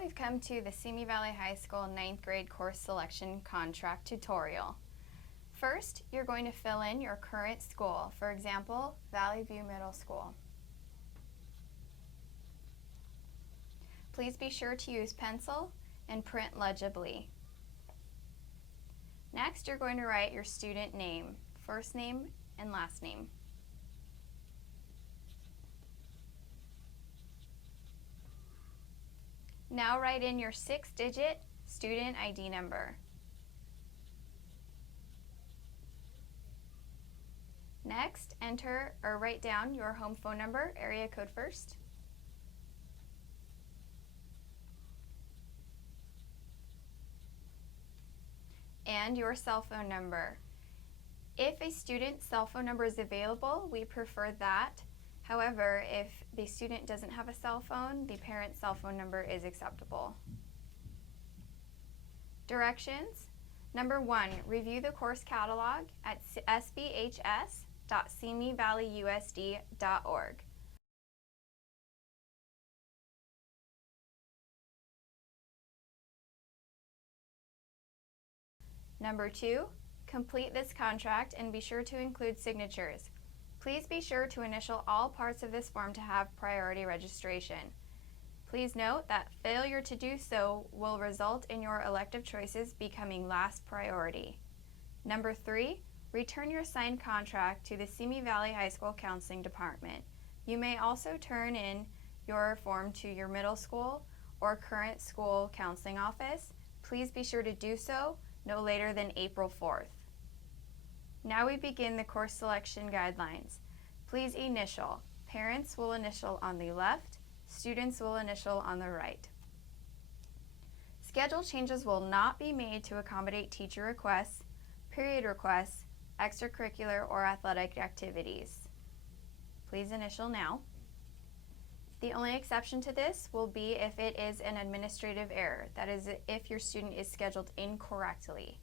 we've come to the Simi Valley High School 9th grade course selection contract tutorial. First, you're going to fill in your current school, for example, Valley View Middle School. Please be sure to use pencil and print legibly. Next, you're going to write your student name, first name and last name. Now write in your 6-digit student ID number. Next, enter or write down your home phone number, area code first. And your cell phone number. If a student's cell phone number is available, we prefer that. However, if the student doesn't have a cell phone, the parent's cell phone number is acceptable. Directions. Number 1, review the course catalog at sbhs.simivalleyusd.org. Number 2, complete this contract and be sure to include signatures. Please be sure to initial all parts of this form to have priority registration. Please note that failure to do so will result in your elective choices becoming last priority. Number 3, return your signed contract to the Simi Valley High School Counseling Department. You may also turn in your form to your middle school or current school counseling office. Please be sure to do so no later than April 4th. Now we begin the course selection guidelines. Please initial. Parents will initial on the left, students will initial on the right. Schedule changes will not be made to accommodate teacher requests, period requests, extracurricular or athletic activities. Please initial now. The only exception to this will be if it is an administrative error, that is, if your student is scheduled incorrectly.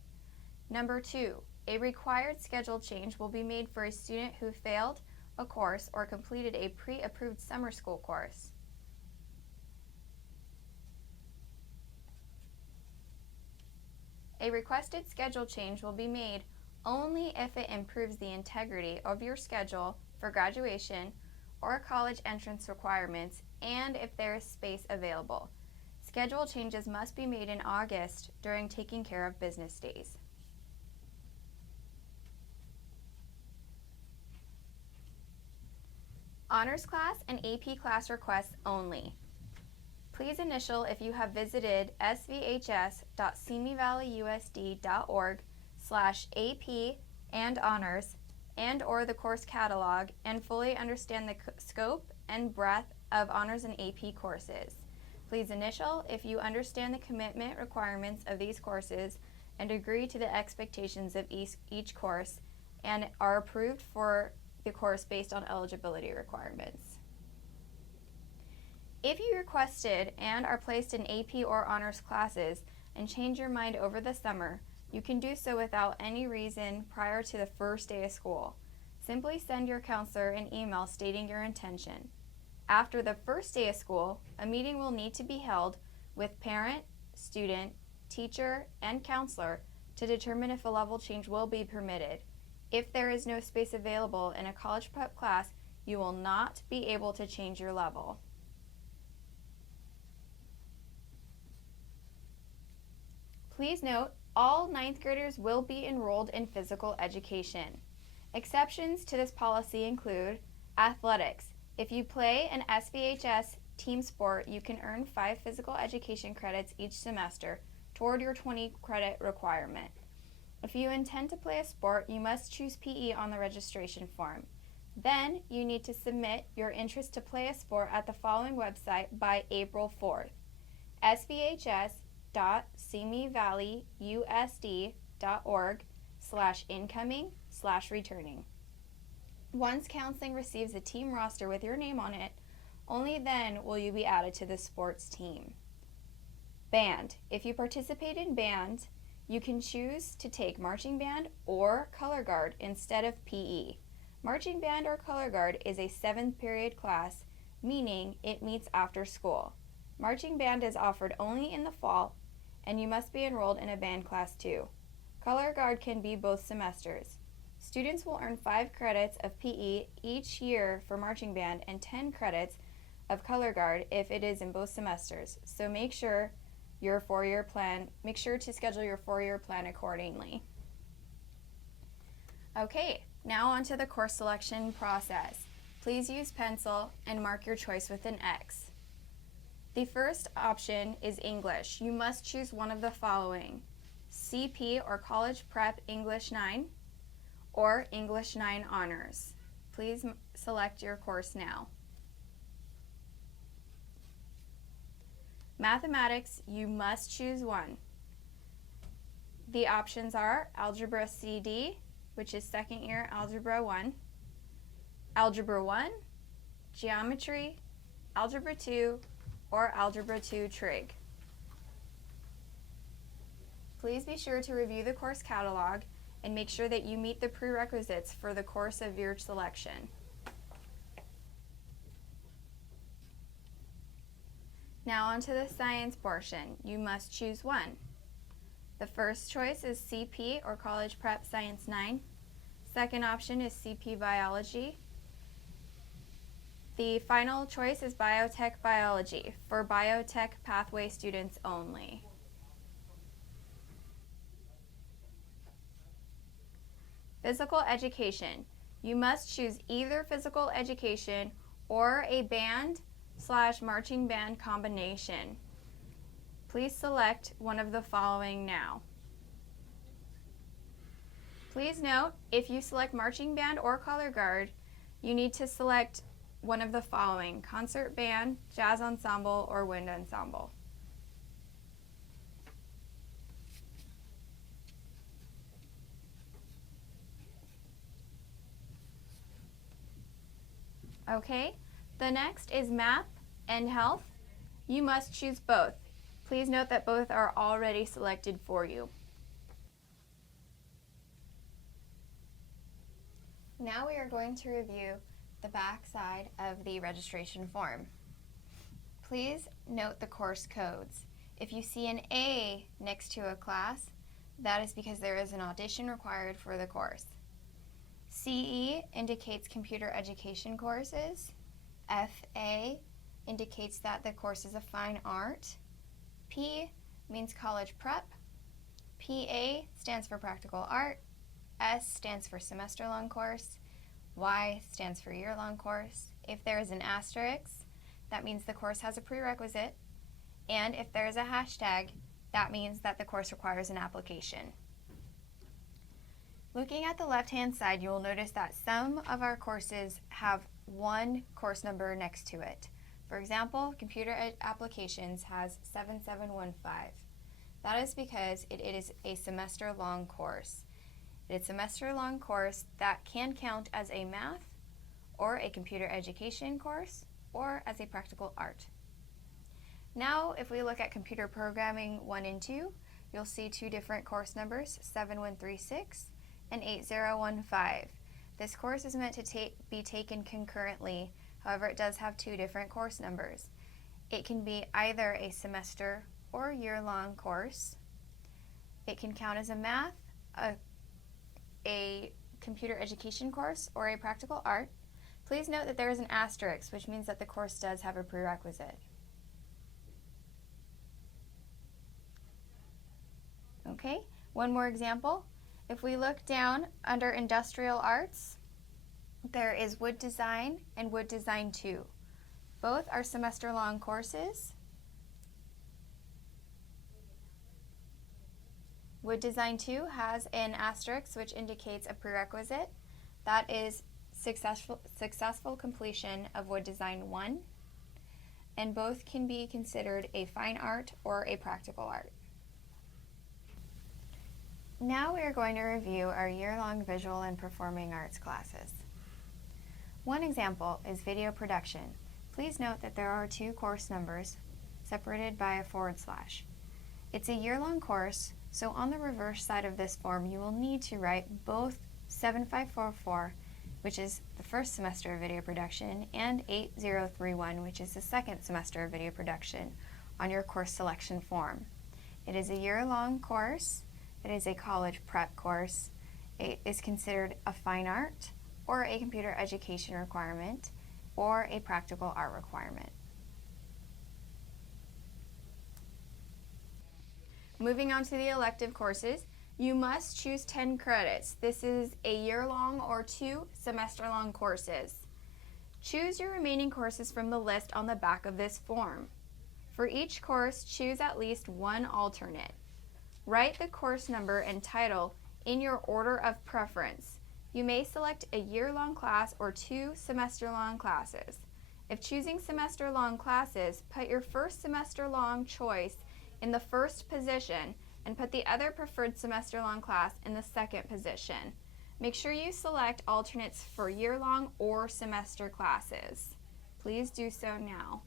Number 2, a required schedule change will be made for a student who failed a course or completed a pre-approved summer school course. A requested schedule change will be made only if it improves the integrity of your schedule for graduation or college entrance requirements and if there is space available. Schedule changes must be made in August during taking care of business days. Honors class and AP class requests only. Please initial if you have visited svhs.simivalleyusd.org/AP and honors and/or the course catalog and fully understand the scope and breadth of honors and AP courses. Please initial if you understand the commitment requirements of these courses and agree to the expectations of each course and are approved for the course based on eligibility requirements. If you requested and are placed in AP or honors classes and change your mind over the summer, you can do so without any reason prior to the first day of school. Simply send your counselor an email stating your intention. After the first day of school, a meeting will need to be held with parent, student, teacher, and counselor to determine if a level change will be permitted. If there is no space available in a college prep class, you will not be able to change your level. Please note, all 9th graders will be enrolled in physical education. Exceptions to this policy include athletics. If you play an SVHS team sport, you can earn 5 physical education credits each semester toward your 20 credit requirement. If you intend to play a sport, you must choose PE on the registration form. Then, you need to submit your interest to play a sport at the following website by April 4th, svhs.simivalleyusd.org/incoming/returning. Once counseling receives a team roster with your name on it, only then will you be added to the sports team. Band. If you participate in band, you can choose to take marching band or color guard instead of PE. Marching band or color guard is a 7th period class, meaning it meets after school. Marching band is offered only in the fall, and you must be enrolled in a band class too. Color guard can be both semesters. Students will earn 5 credits of PE each year for marching band and 10 credits of color guard if it is in both semesters. So make sure to schedule your 4-year plan accordingly. Okay, now onto the course selection process. Please use pencil and mark your choice with an X. The first option is English. You must choose one of the following: CP or College Prep English 9 or English 9 Honors. Please select your course now. Mathematics, you must choose one. The options are Algebra CD, which is second year Algebra 1, Algebra 1, Geometry, Algebra 2, or Algebra 2 Trig. Please be sure to review the course catalog and make sure that you meet the prerequisites for the course of your selection. Now onto the science portion. You must choose one. The first choice is CP or College Prep Science 9. Second option is CP Biology. The final choice is Biotech Biology for biotech pathway students only. Physical education. You must choose either physical education or a band/marching band combination. Please select one of the following now. Please note, if you select marching band or color guard, you need to select one of the following: concert band, jazz ensemble, or wind ensemble. Okay, the next is math and health. You must choose both. Please note that both are already selected for you. Now we are going to review the back side of the registration form. Please note the course codes. If you see an A next to a class, that is because there is an audition required for the course. CE indicates computer education courses. FA indicates that the course is a fine art. P means college prep. PA stands for practical art. S stands for semester-long course. Y stands for year-long course. If there is an asterisk, that means the course has a prerequisite. And if there is a hashtag, that means that the course requires an application. Looking at the left-hand side, you will notice that some of our courses have one course number next to it. For example, Computer Applications has 7715. That is because it is a semester-long course. It's a semester-long course that can count as a math or a computer education course or as a practical art. Now, if we look at Computer Programming 1 and 2, you'll see two different course numbers, 7136 and 8015. This course is meant to be taken concurrently. However, it does have two different course numbers. It can be either a semester or year-long course. It can count as a math, a computer education course, or a practical art. Please note that there is an asterisk, which means that the course does have a prerequisite. Okay, one more example. If we look down under Industrial Arts, there is Wood Design and Wood Design 2. Both are semester-long courses. Wood Design 2 has an asterisk which indicates a prerequisite. That is successful completion of Wood Design 1. And both can be considered a fine art or a practical art. Now we are going to review our year-long visual and performing arts classes. One example is video production. Please note that there are two course numbers separated by a /. It's a year-long course, so on the reverse side of this form you will need to write both 7544, which is the first semester of video production, and 8031, which is the second semester of video production, on your course selection form. It is a year-long course. It is a college prep course. It is considered a fine art or a computer education requirement or a practical art requirement. Moving on to the elective courses, you must choose 10 credits. This is a year-long or 2 semester-long courses. Choose your remaining courses from the list on the back of this form. For each course, choose at least one alternate. Write the course number and title in your order of preference. You may select a year-long class or 2 semester-long classes. If choosing semester-long classes, put your first semester-long choice in the first position and put the other preferred semester-long class in the second position. Make sure you select alternates for year-long or semester classes. Please do so now.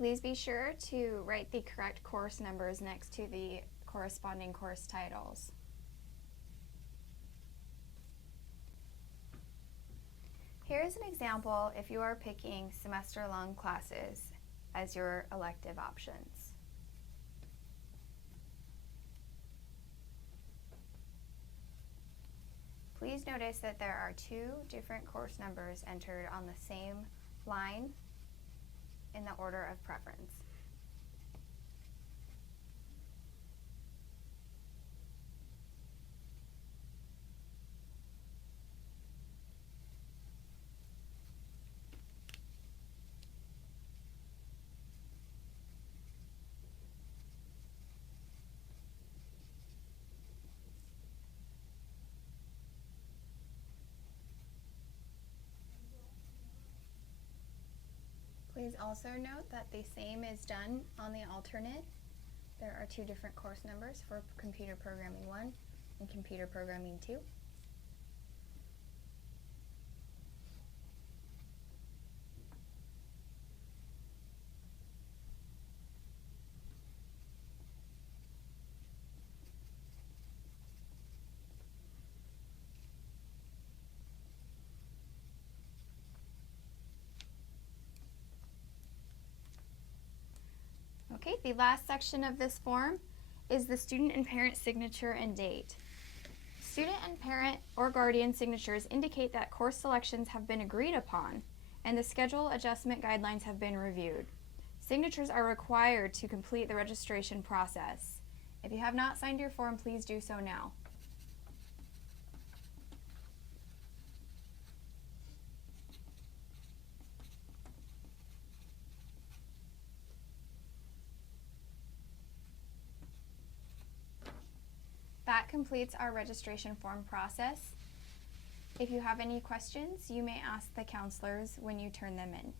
Please be sure to write the correct course numbers next to the corresponding course titles. Here is an example if you are picking semester-long classes as your elective options. Please notice that there are 2 different course numbers entered on the same line in the order of preference. Please also note that the same is done on the alternate. There are 2 different course numbers for Computer Programming 1 and Computer Programming 2. Okay, the last section of this form is the student and parent signature and date. Student and parent or guardian signatures indicate that course selections have been agreed upon and the schedule adjustment guidelines have been reviewed. Signatures are required to complete the registration process. If you have not signed your form, please do so now. That completes our registration form process. If you have any questions, you may ask the counselors when you turn them in.